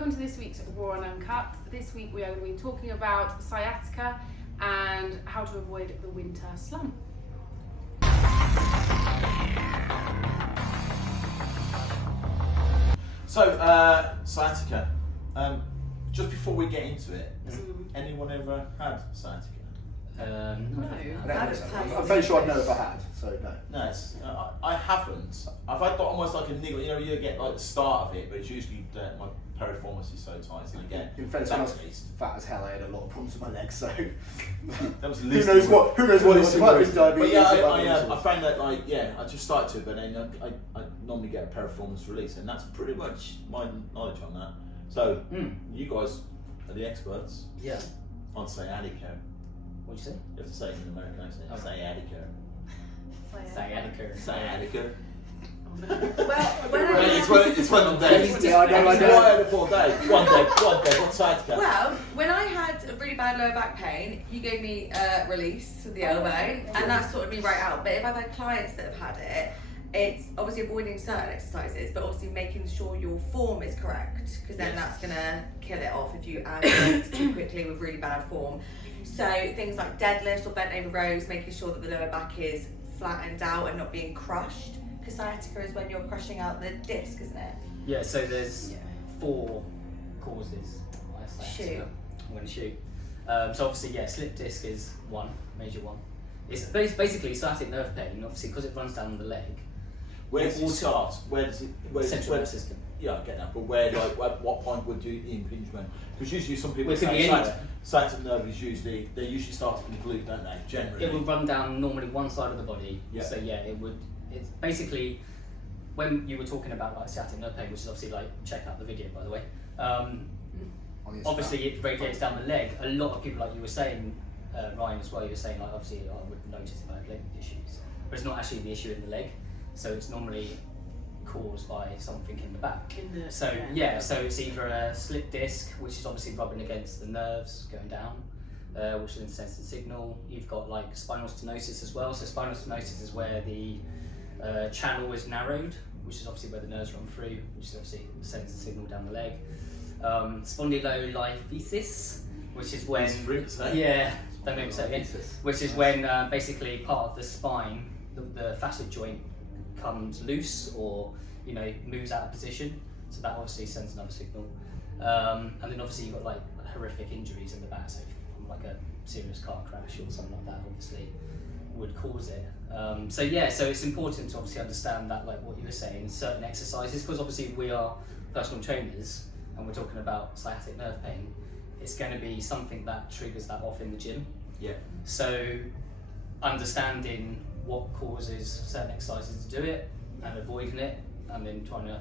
welcome to this week's Raw and Uncut. This week we are going to be talking about sciatica and how to avoid the winter slump. So, sciatica. Just before we get into it, has anyone ever had sciatica? No. I'm very sure I've never had, so no. No, I haven't. I've had almost like a niggle. You know, you get like the start of it, but it's usually my piriformis is so tight, and I get. In fairness, when I was fat as hell, I had a lot of problems with my legs. So that was who knows what it was like diabetes. But yeah, I found that I just started to, but then I normally get a piriformis release, and that's pretty much my knowledge on that. So you guys are the experts. Yeah. On sciatica. What'd you say? You have to say it in an American accent. Oh. Sciatica. Sciatica. Well, it's one of them days. Yeah, I know. One out of 4 days. One day. What's sciatica? Well, when I had a really bad lower back pain, you gave me a release to the elbow, and that sorted me right out. But if I've had clients that have had it, it's obviously avoiding certain exercises, but obviously making sure your form is correct, because then that's gonna kill it off if you add it too quickly with really bad form. So things like deadlifts or bent over rows, making sure that the lower back is flattened out and not being crushed. Because sciatica is when you're crushing out the disc, isn't it? Yeah, so there's 4 causes. Shoot. I'm going to shoot. So obviously, slip disc is one, major one. It's basically sciatic nerve pain, obviously, because it runs down the leg. Where does it start? Where does it? Central nervous system. Yeah, I get that. But where, like, at what point would do the impingement? Because usually some people say sciatic nerve is usually start in the glute, don't they? Generally, it will run down normally one side of the body. Yeah. So it would. It's basically when you were talking about like sciatic nerve pain, which is obviously like check out the video by the way. Obviously it radiates down the leg. A lot of people, like you were saying, Ryan as well. You were saying like obviously I would notice if I had leg issues, but it's not actually the issue in the leg. So it's normally caused by something in the back. So it's either a slip disc, which is obviously rubbing against the nerves going down, which then sends the signal. You've got like spinal stenosis as well. So spinal stenosis is where the channel is narrowed, which is obviously where the nerves run through, which is obviously sends the signal down the leg. Spondylolisthesis, which is when don't make me say it again. Which is when basically part of the spine, the facet joint, comes loose or moves out of position, so that obviously sends another signal. And then obviously you've got like horrific injuries in the back, so from like a serious car crash or something like that obviously would cause it. So it's important to obviously understand that, like what you were saying, certain exercises, because obviously we are personal trainers and we're talking about sciatic nerve pain, it's going to be something that triggers that off in the gym. Yeah. So understanding what causes certain exercises to do it and avoiding it, and then trying to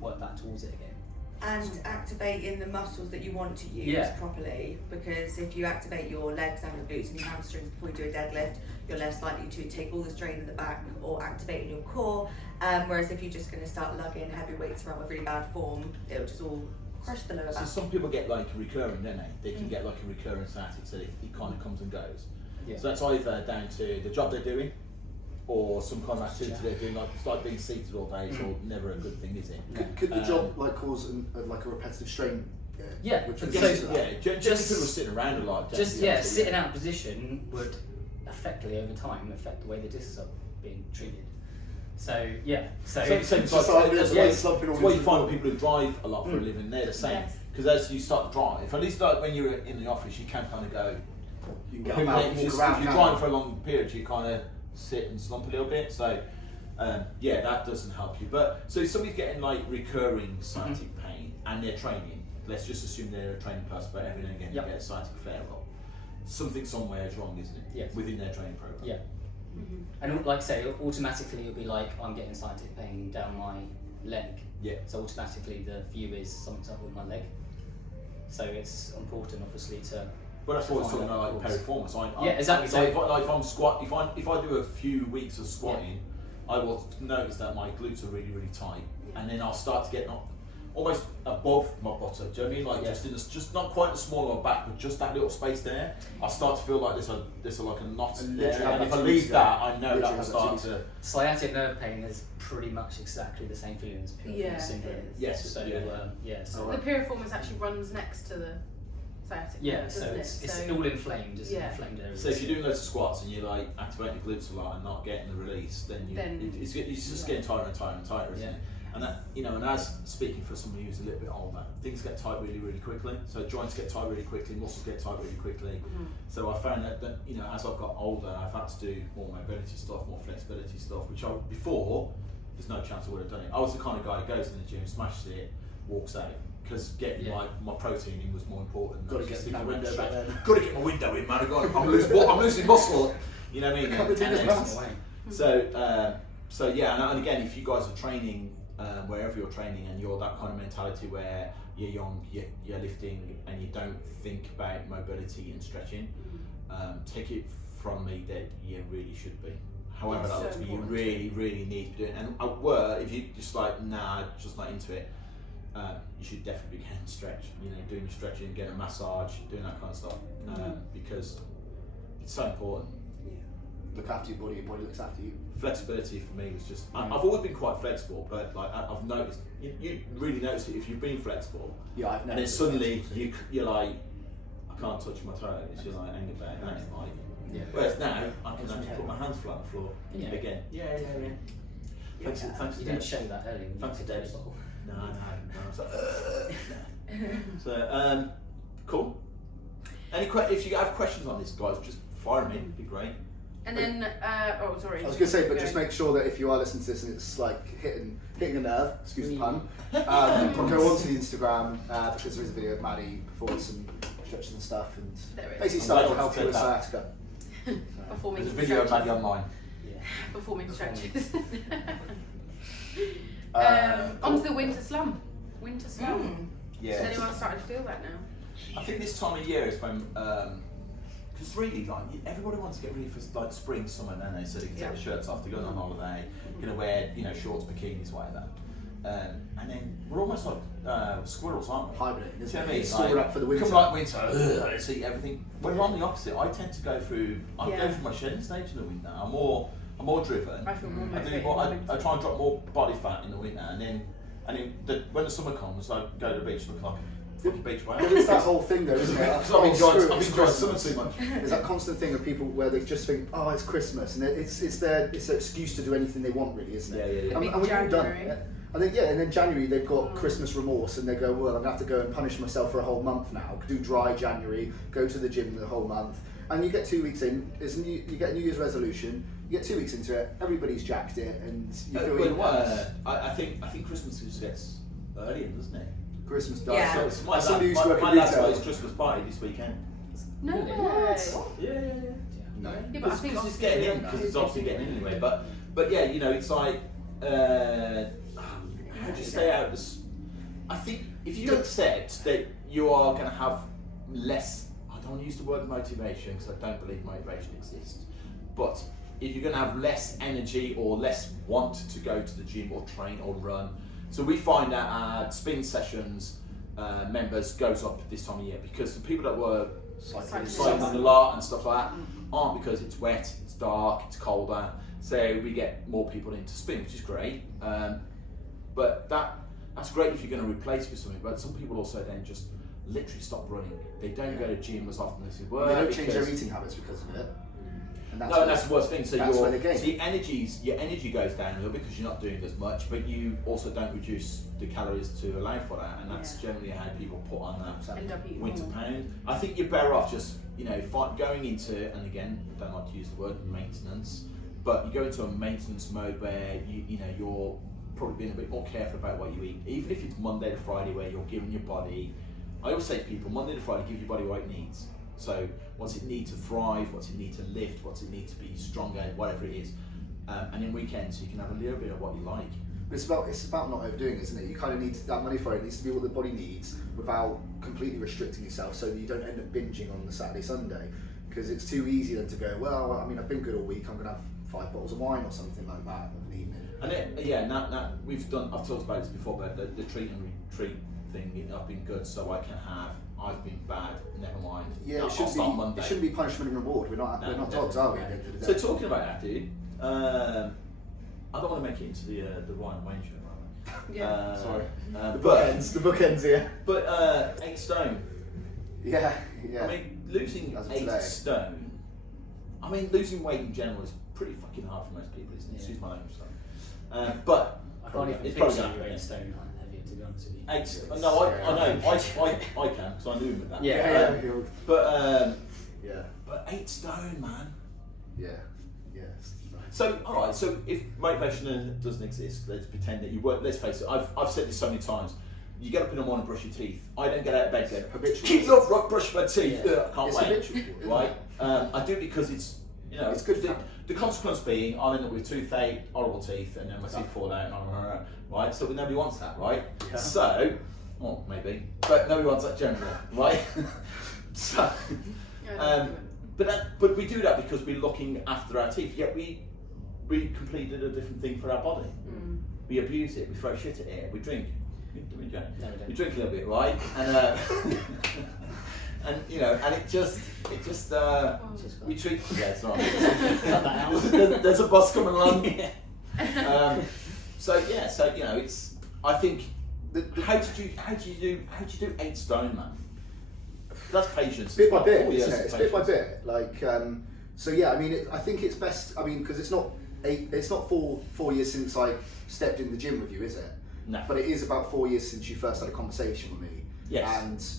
work back towards it again. And activating the muscles that you want to use properly, because if you activate your legs and your glutes and your hamstrings before you do a deadlift, you're less likely to take all the strain in the back or activating your core. Whereas if you're just going to start lugging heavy weights around with really bad form, it'll just all crush the lower back. So some people get like a recurring, don't they? They can get like a recurring sciatic, so it kind of comes and goes. Yeah. So that's either down to the job they're doing, or some kind of activity they're doing, like it's like being seated all day, so never a good thing, is it? Could the job like cause like a repetitive strain? Just people sitting around a lot. Sitting out of position would effectively over time affect the way the discs are being treated. So that's why you find people who drive a lot for a living. They're the same, because as you start to drive, at least like when you're in the office, you can kind of go. You can get about, if you're driving for a long period, you kind of sit and slump a little bit. So that doesn't help you. But so if somebody's getting like recurring sciatic pain and they're training, let's just assume they're a training person, but every now and again you get a sciatic flare up. Something somewhere is wrong, isn't it? Yes. Within their training program. Yeah. And like I say, automatically it'll be like I'm getting sciatic pain down my leg. Yeah. So automatically the view is something's up with my leg. So it's important, obviously, to. But that's what it's talking about, like piriformis. Exactly. So if I do a few weeks of squatting, I will notice that my glutes are really, really tight, and then I'll start to get almost above my buttock. Do you know what I mean? Like just not quite the small of my back, but just that little space there. I start to feel like there's like a knot there. And if I leave that, I know that will start to. Sciatic nerve pain is pretty much exactly the same feeling as piriformis syndrome. Yes. So so the piriformis actually runs next to the sciatic. Yeah, so it's all inflamed. It's inflamed area. So if you're doing loads of squats and you're like activating the glutes a lot and not getting the release, then it's just getting tighter and tighter and tighter, isn't it? And that, and as speaking for somebody who's a little bit older, things get tight really, really quickly. So joints get tight really quickly, muscles get tight really quickly. So I found that as I've got older, I've had to do more mobility stuff, more flexibility stuff, which before there's no chance I would have done it. I was the kind of guy who goes in the gym, smashes it, walks out, because getting my protein in was more important. Got to get my window back then. Got to get my window in, man. I'm losing muscle. You know what I mean? So yeah, and again, if you guys are training. Wherever you're training and you're that kind of mentality where you're young, you're lifting and you don't think about mobility and stretching, take it from me that you really should be. However that looks, you really, really need to be doing it. And if you just like, nah, just not into it, you should definitely be getting stretch, doing your stretching, getting a massage, doing that kind of stuff, because it's so important. Look after your body looks after you. Flexibility for me was just, I've always been quite flexible, but like I've noticed, you really notice it if you've been flexible. Yeah, I've noticed. And then suddenly you're like, I can't touch my toes, you're like, hang about, and it's like, whereas now, I can actually put my hands flat on the floor again. Thanks you didn't show that earlier. Thanks to David. No. So, cool. If you have questions on this, guys, just fire them in, it'd be great. And then, I was going to say, but just make sure that if you are listening to this and it's like hitting a nerve, excuse the pun, go onto the Instagram because there is a video of Maddie performing some stretches and stuff and basically start to help you with sciatica. Performing There's a video of Maddie online. Performing stretches. Onto the winter slump. Yeah. Is anyone starting to feel that now? I think this time of year is when. Because really, like everybody wants to get ready for like spring, summer, don't they? So they can take their shirts off, they're going on holiday, gonna wear shorts, bikinis, whatever. And then we're almost like squirrels, aren't we? Hibernating, you know what I mean? Store up for the winter. Come like winter, let's eat everything. When I'm the opposite, I tend to go through. I go through my shedding stage in the winter. I'm more driven. I feel more motivated. I try and drop more body fat in the winter, and then when the summer comes, I go to the beach looking like. Beach way. There is that whole thing though, isn't there? I've enjoyed summer too much. There's that constant thing of people where they just think, oh, it's Christmas, and it's their excuse to do anything they want, really, isn't it? Yeah. And we've all done it. And then January they've got Christmas remorse, and they go, well, I'm gonna have to go and punish myself for a whole month now. Do dry January, go to the gym the whole month, and you get 2 weeks in. You get a New Year's resolution. You get 2 weeks into it, everybody's jacked it, and you feel even worse. I think Christmas just gets earlier, doesn't it? Christmas dies. Yeah. So my lad's got his Christmas party this weekend. No. Yeah. No. Yeah, but I think it's getting in, because it's obviously getting in anyway. But yeah, it's like, how do you stay out of this? I think if you accept that you are going to have less, I don't want to use the word motivation because I don't believe motivation exists, but if you're going to have less energy or less want to go to the gym or train or run. So we find that our spin sessions members goes up this time of year because the people that were cycling a lot and stuff like that aren't, because it's wet, it's dark, it's colder. So we get more people into spin, which is great. But that's great if you're going to replace with something. But some people also then just literally stop running. They don't go to gym as often as they were. They don't change their eating habits because of it. And that's the worst thing. So your energy goes down a little bit because you're not doing as much, but you also don't reduce the calories to allow for that, and that's generally how people put on that winter pound. I think you're better off just going into, and again, I don't like to use the word maintenance, but you go into a maintenance mode where you're probably being a bit more careful about what you eat, even if it's Monday to Friday where you're giving your body. I always say to people, Monday to Friday, give your body what it needs. So what's it need to thrive, what's it need to lift, what's it need to be stronger, whatever it is. And in weekends you can have a little bit of what you like. But it's about not overdoing, isn't it? You kind of need that money for it. It needs to be what the body needs without completely restricting yourself, so that you don't end up binging on the Saturday, Sunday. Because it's too easy then to go, well, I mean, I've been good all week, I'm going to have 5 bottles of wine or something like that of an evening. Now we've done. I've talked about this before, but the treat and retreat thing. I've been good, so I can have. I've been bad. Never mind. Yeah, I'll start Monday. it shouldn't be punishment and reward. We're not dogs, are we? At the end of the So day? talking about that, dude. I don't want to make it into the Ryan and Wayne show, right? Yeah. Sorry. But The bookends here. but 8 stone. Yeah. I mean, losing As of 8 today. stone. I mean, losing weight in general is pretty fucking hard for most people, isn't it? Yeah. Excuse my language, sorry. But I can't even it's picture probably you gonna happen. 8 stone heavier, to be honest with you. 8 stone. No, I know. I can because I knew him with that. Yeah. But 8 stone, man. Yeah. So, all right. So, if motivation doesn't exist, let's pretend that you work. Let's face it. I've said this so many times. You get up in the morning, brush your teeth. I don't get out of bed going, Habitual. keep off, rock, brush my teeth. Yeah. Ugh, can't It's wait. habitual, isn't Right? it? I do it because it's It's good for the consequence being I'll end up with toothache, horrible teeth, and then my teeth fall out. Right? So nobody wants that, right? Yeah. So, well, maybe, but nobody wants that generally, right? So. But we do that because we're looking after our teeth. Yet we completed a different thing for our body. We abuse it. We throw shit at it. We drink. We drink. No, we don't. We drink a little bit, right? And and and it just we treat. Yeah, sorry. Cut that out. There's a bus coming along. Yeah. So it's. I think. How do you do 8 stone, man? That's patience. Bit by It's bit, about 4 years isn't it? of It's bit by patience. bit. Like, so yeah. I mean, I think it's best. I mean, because it's not 4 years since I stepped in the gym with you, is it? No. But it is about 4 years since you first had a conversation with me. Yes.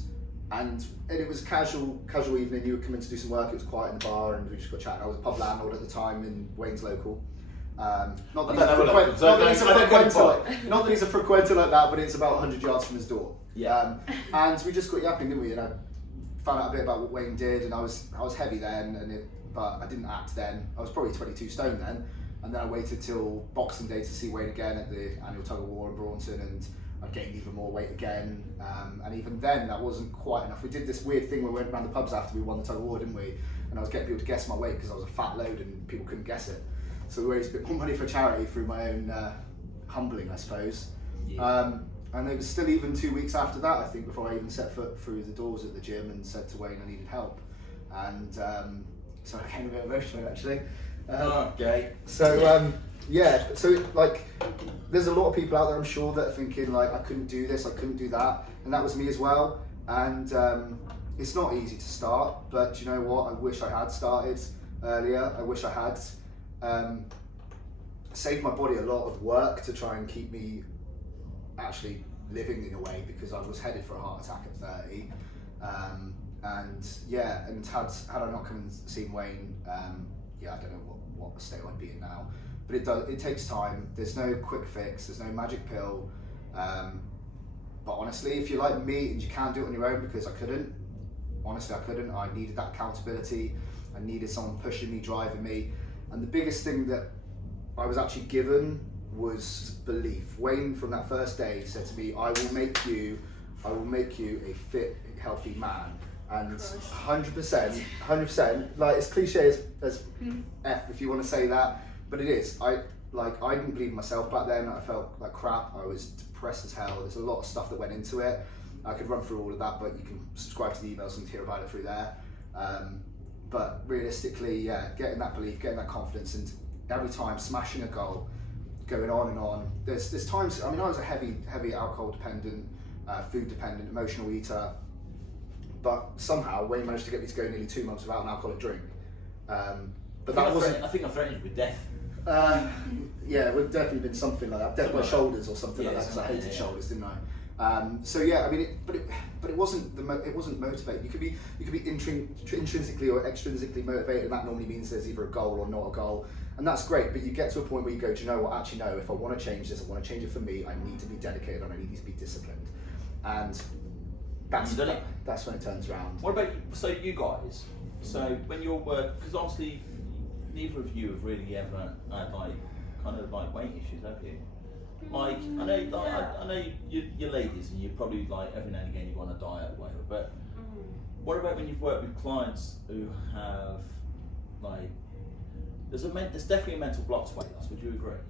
And it was casual evening. You were coming to do some work. It was quiet in the bar, and we just got chatting. I was a pub landlord at the time in Wayne's local. Not that he's a frequenter like that, but it's about 100 yards from his door. Yeah. And we just got yapping, didn't we? And I found out a bit about what Wayne did, and I was heavy then, but I didn't act then. I was probably 22 stone then, and then I waited till Boxing Day to see Wayne again at the annual tug of war in Braunton, and I gained even more weight again. And even then, that wasn't quite enough. We did this weird thing where we went around the pubs after we won the tug of war, didn't we? And I was getting people to guess my weight because I was a fat load and people couldn't guess it. So we raised a bit more money for charity through my own humbling, I suppose. Yeah. And it was still even 2 weeks after that, I think, before I even set foot through the doors at the gym and said to Wayne I needed help. And so I became a bit emotional, actually. Okay. So like, there's a lot of people out there, I'm sure, that are thinking like, I couldn't do this, I couldn't do that, and that was me as well. And it's not easy to start, but you know what? I wish I had started earlier. I wish I had saved my body a lot of work to try and keep me actually living in a way, because I was headed for a heart attack at 30. And had I not come and seen Wayne, I don't know what state I'd be in now. But it takes time. There's no quick fix. There's no magic pill. But honestly, if you're like me and you can't do it on your own, because I couldn't. Honestly, I couldn't. I needed that accountability. I needed someone pushing me, driving me. And the biggest thing that I was actually given was belief. Wayne, from that first day, said to me, I will make you a fit, healthy man. And 100%, like, as cliche as F, if you want to say that, but it is. I didn't believe in myself back then. I felt like crap. I was depressed as hell. There's a lot of stuff that went into it. I could run through all of that, but you can subscribe to the emails and hear about it through there. But realistically, yeah, getting that belief, getting that confidence, and every time smashing a goal, going on and on. There's times. I mean, I was a heavy alcohol dependent, food dependent, emotional eater. But somehow Wayne managed to get me to go nearly 2 months without an alcoholic drink. But that wasn't. I think I threatened you with death. Yeah, it would definitely been something like that. Death by shoulders or something like that. Because I hated shoulders, didn't I? So yeah, I mean, but it wasn't it wasn't motivating. You could be intrinsically or extrinsically motivated, and that normally means there's either a goal or not a goal, and that's great. But you get to a point where you go, do you know what? Actually, no. If I want to change this, I want to change it for me. I need to be dedicated, and I need to be disciplined, and that's when it turns around. What about you guys? So when you're because obviously neither of you have really ever had like weight issues, have you? Like I know you're ladies and you probably like every now and again you want to diet or whatever. But what about when you've worked with clients who have like there's definitely a mental block to weight loss? Would you agree?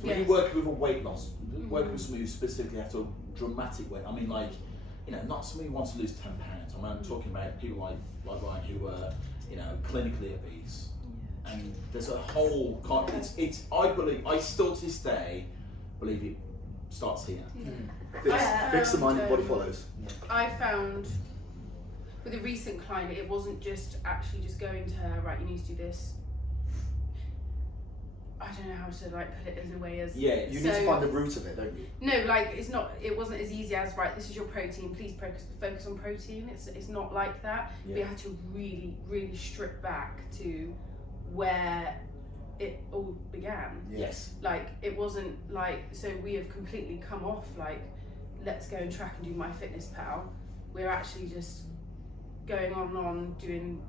So when you're working with a weight loss, working with somebody who specifically has to dramatic weight, I mean, like, you know, not somebody who wants to lose 10 pounds. I mean, I'm talking about people like Ryan who are, you know, clinically obese. And there's a whole, I believe, I still to this day believe it starts here. Fix the mind, the body follows. I found with a recent client, it wasn't just actually just going to her, right, you need to do this. I don't know how to like put it in a way as you need to find the root of it, don't you? No, like it wasn't as easy as, right, this is your protein, please focus on protein. It's not like that. We had to really strip back to where it all began. Yes. Like it wasn't like, so we have completely come off like, let's go and track and do MyFitnessPal. We're actually just going on doing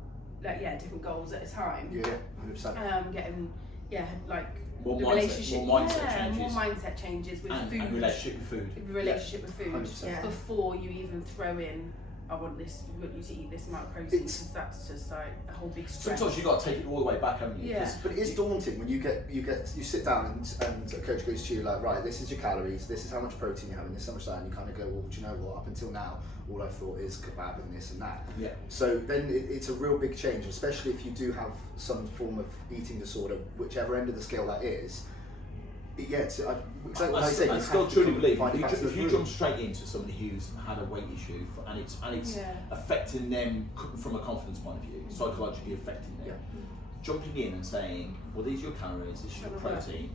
like different goals at a time. Yeah, 100%. Getting like more the mindset, relationship, more mindset changes with and food, relationship with food. Relationship with food 100%. before you even throw in, I want you to eat this amount of protein, because that's just like a whole big stress. Sometimes you've got to take it all the way back, haven't you? Yeah. But it is daunting when you sit down and a coach goes to you like, right, this is your calories, this is how much protein you're having, this is how much that, and you kind of go, well, do you know what? Up until now, all I've thought is kebab and this and that. Yeah. So then it's a real big change, especially if you do have some form of eating disorder, whichever end of the scale that is. I still truly believe if you jump straight into somebody who's had a weight issue and it's affecting them from a confidence point of view, psychologically affecting them, jumping in and saying, well, these are your calories, this is your protein.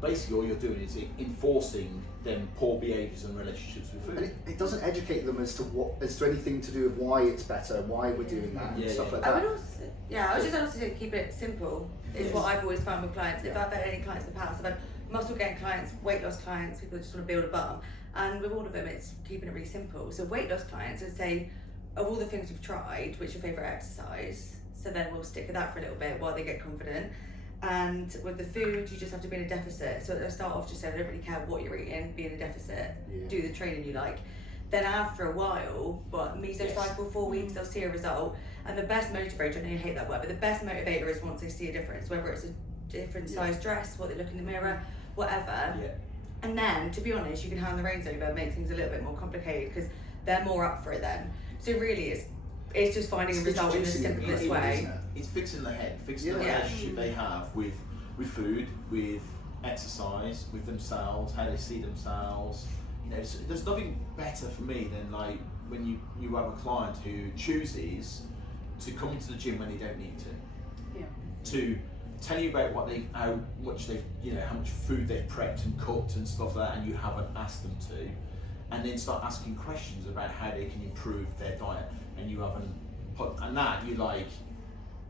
Basically, all you're doing is enforcing them poor behaviours and relationships with food. And it doesn't educate them as to anything to do with why it's better, why we're doing that, and stuff like that. I would just also keep it simple. Is what I've always found with clients. If I've had any clients in the past, I've had muscle gain clients, weight loss clients, people who just want to build a bum, and with all of them, it's keeping it really simple. So weight loss clients, I'd say, of all the things we've tried, which your favourite exercise? So then we'll stick with that for a little bit while they get confident. And with the food, you just have to be in a deficit. So they'll start off just saying, I don't really care what you're eating, be in a deficit, do the training you like. Then after a while, mesocycle, 4 weeks, they'll see a result. And the best motivator, I know you hate that word, but the best motivator is once they see a difference, whether it's a different size dress, what they look in the mirror, whatever. Yeah. And then, to be honest, you can hand the reins over, make things a little bit more complicated because they're more up for it then. So really, it's just finding a result in the simplest way. It's fixing the head, fixing the relationship they have with food, with exercise, with themselves, how they see themselves. You know, there's nothing better for me than like when you have a client who chooses to come into the gym when they don't need to. To tell you about how much food they've prepped and cooked and stuff like that, and you haven't asked them to, and then start asking questions about how they can improve their diet, and you haven't put, and that you like.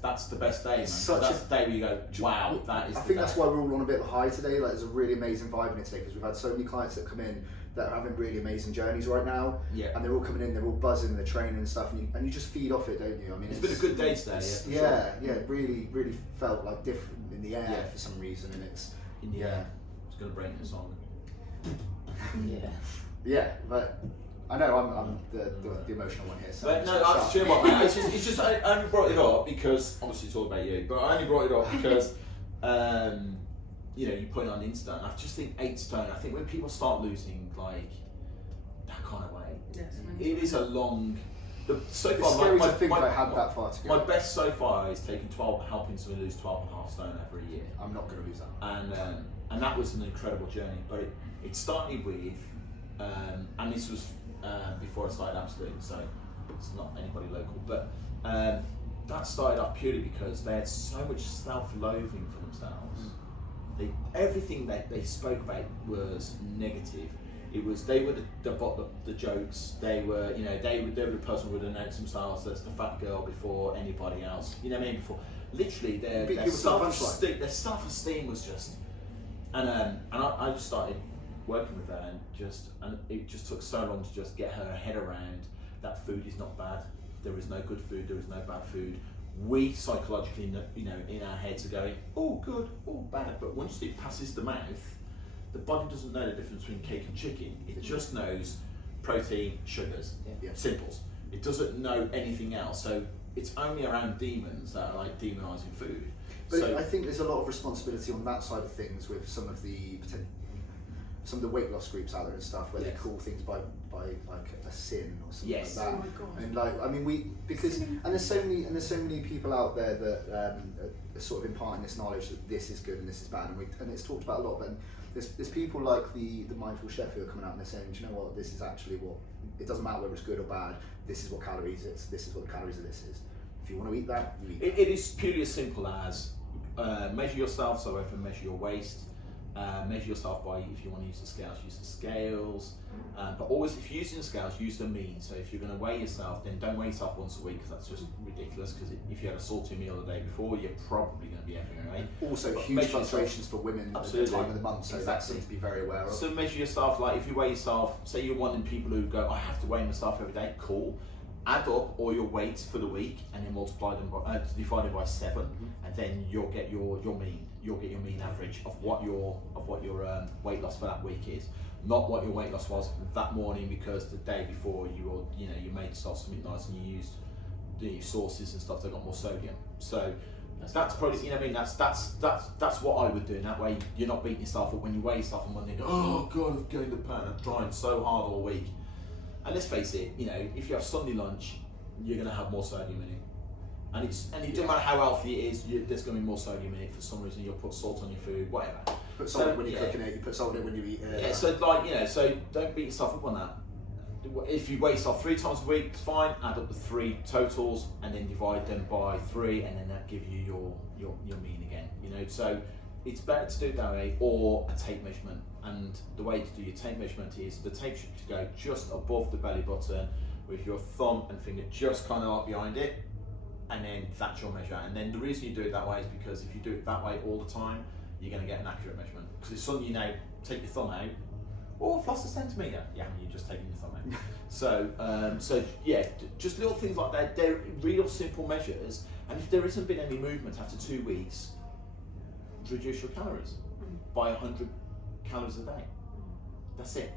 That's the best day, man. That's the day where you go, wow, that is the day. I think that's why we're all on a bit of a high today. Like, there's a really amazing vibe in it today because we've had so many clients that come in that are having really amazing journeys right now. Yeah. And they're all coming in, they're all buzzing, they're training and stuff, and you just feed off it, don't you? I mean, it's been a good day today. It really felt like different in the air for some reason, and it's in the air. It's gonna break the song. Yeah, but. I know I'm the emotional one here. So but no, actually, what, man, it's just I only brought it up because obviously it's all about you. But I only brought it up because you put it on Insta, and I just think 8stone. I think when people start losing like that kind of weight, it is a long. So far, it's scary to think I had that far to go. My best so far is helping someone lose 12.5 stone over a year. I'm not going to lose that. And that was an incredible journey. But it started with, and this was. Before I started Absolute, so it's not anybody local, but that started off purely because they had so much self-loathing for themselves. Everything that they spoke about was negative. It was they were the jokes. They were they were the person who would announce themselves as the fat girl before anybody else. You know what I mean? Before literally their self-esteem was just, and I just started working with her, and it just took so long to just get her head around that food is not bad. There is no good food. There is no bad food. We psychologically, in our heads are going, oh good, oh bad. But once it passes the mouth, the body doesn't know the difference between cake and chicken. It just knows protein, sugars, simples. It doesn't know anything else. So it's only around demons that are like demonising food. But So I think there's a lot of responsibility on that side of things with some of the weight loss groups out there and stuff, where they call things by like a sin or something like that. Oh my God. And like, I mean, there's so many people out there that are sort of imparting this knowledge that this is good and this is bad, and it's talked about a lot. But there's people like the mindful chef who are coming out and they're saying, do you know what, this is actually what, it doesn't matter whether it's good or bad. This is what calories it's. This is what the calories of this is. If you want to eat that, you eat that. it is purely as simple as measure yourself. So if you measure your waist. Measure yourself by, if you want to use the scales, use the scales. But always, if you're using the scales, use the mean. So if you're going to weigh yourself, then don't weigh yourself once a week, because that's just ridiculous. Because if you had a salty meal the day before, you're probably going to be heavy, right? Also, But huge measure fluctuations for women at the time of the month, so that's something to be very aware of. So measure yourself, like if you weigh yourself, say you're wanting people who go, I have to weigh myself every day, cool. Add up all your weights for the week and then multiply them by, divide it by 7, and then you'll get your mean. You'll get your mean average of what your weight loss for that week is, not what your weight loss was that morning because the day before you made yourself something nice and you used the sauces and stuff that got more sodium. So that's probably, you know what I mean, that's what I would do. And that way you're not beating yourself up when you weigh yourself on Monday and go, oh God, I've gained a pound, I'm trying so hard all week. And let's face it, you know, if you have Sunday lunch, you're going to have more sodium in it. And it doesn't matter how healthy it is, there's going to be more sodium in it for some reason. You'll put salt on your food, whatever. Put salt in when you're cooking it, you put salt in when you eat it. Yeah, so like, you know, so don't beat yourself up on that. If you weigh yourself 3 times a week, it's fine. Add up the 3 totals and then divide them by 3, and then that gives you your mean again. You know, so it's better to do it that way, or a tape measurement. And the way to do your tape measurement is the tape should go just above the belly button with your thumb and finger just kind of like behind it, and then that's your measure. And then the reason you do it that way is because if you do it that way all the time, you're going to get an accurate measurement. Because it's something, you know, take your thumb out, or floss a centimetre. Yeah, you're just taking your thumb out. So yeah, just little things like that. They're real simple measures. And if there hasn't been any movement after 2 weeks, reduce your calories by 100 calories a day. That's it.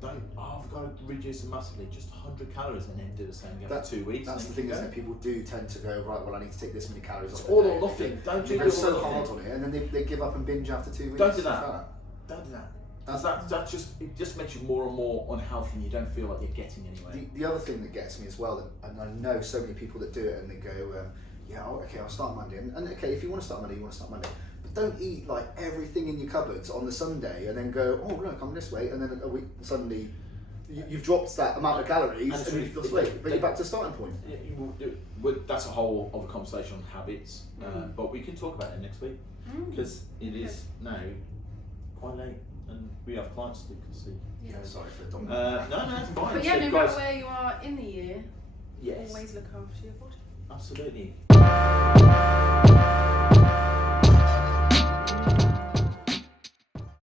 Don't, I've got to reduce them massively, just 100 calories and then do the same again for 2 weeks. That's the thing, isn't it? People do tend to go, right, well, I need to take this many calories off. It's all or nothing. Don't do it so hard on it, and then they give up and binge after 2 weeks. Don't do that. Don't do that. That just makes you more and more unhealthy, and you don't feel like you're getting anywhere. The other thing that gets me as well, and I know so many people that do it, and they go, okay, I'll start Monday. And okay, if you want to start Monday, you want to start Monday. Don't eat like everything in your cupboards on the Sunday and then go, oh look, I'm this way, and then a week suddenly you've dropped that amount of calories and you feel sweet, but you're back to the starting point. That's a whole other conversation on habits, but we can talk about it next week because it is now quite late and we have clients to see. Yeah, sorry for the no, it's fine. But yeah, So no guys, matter where you are in the year, yes, always look after your body. absolutely.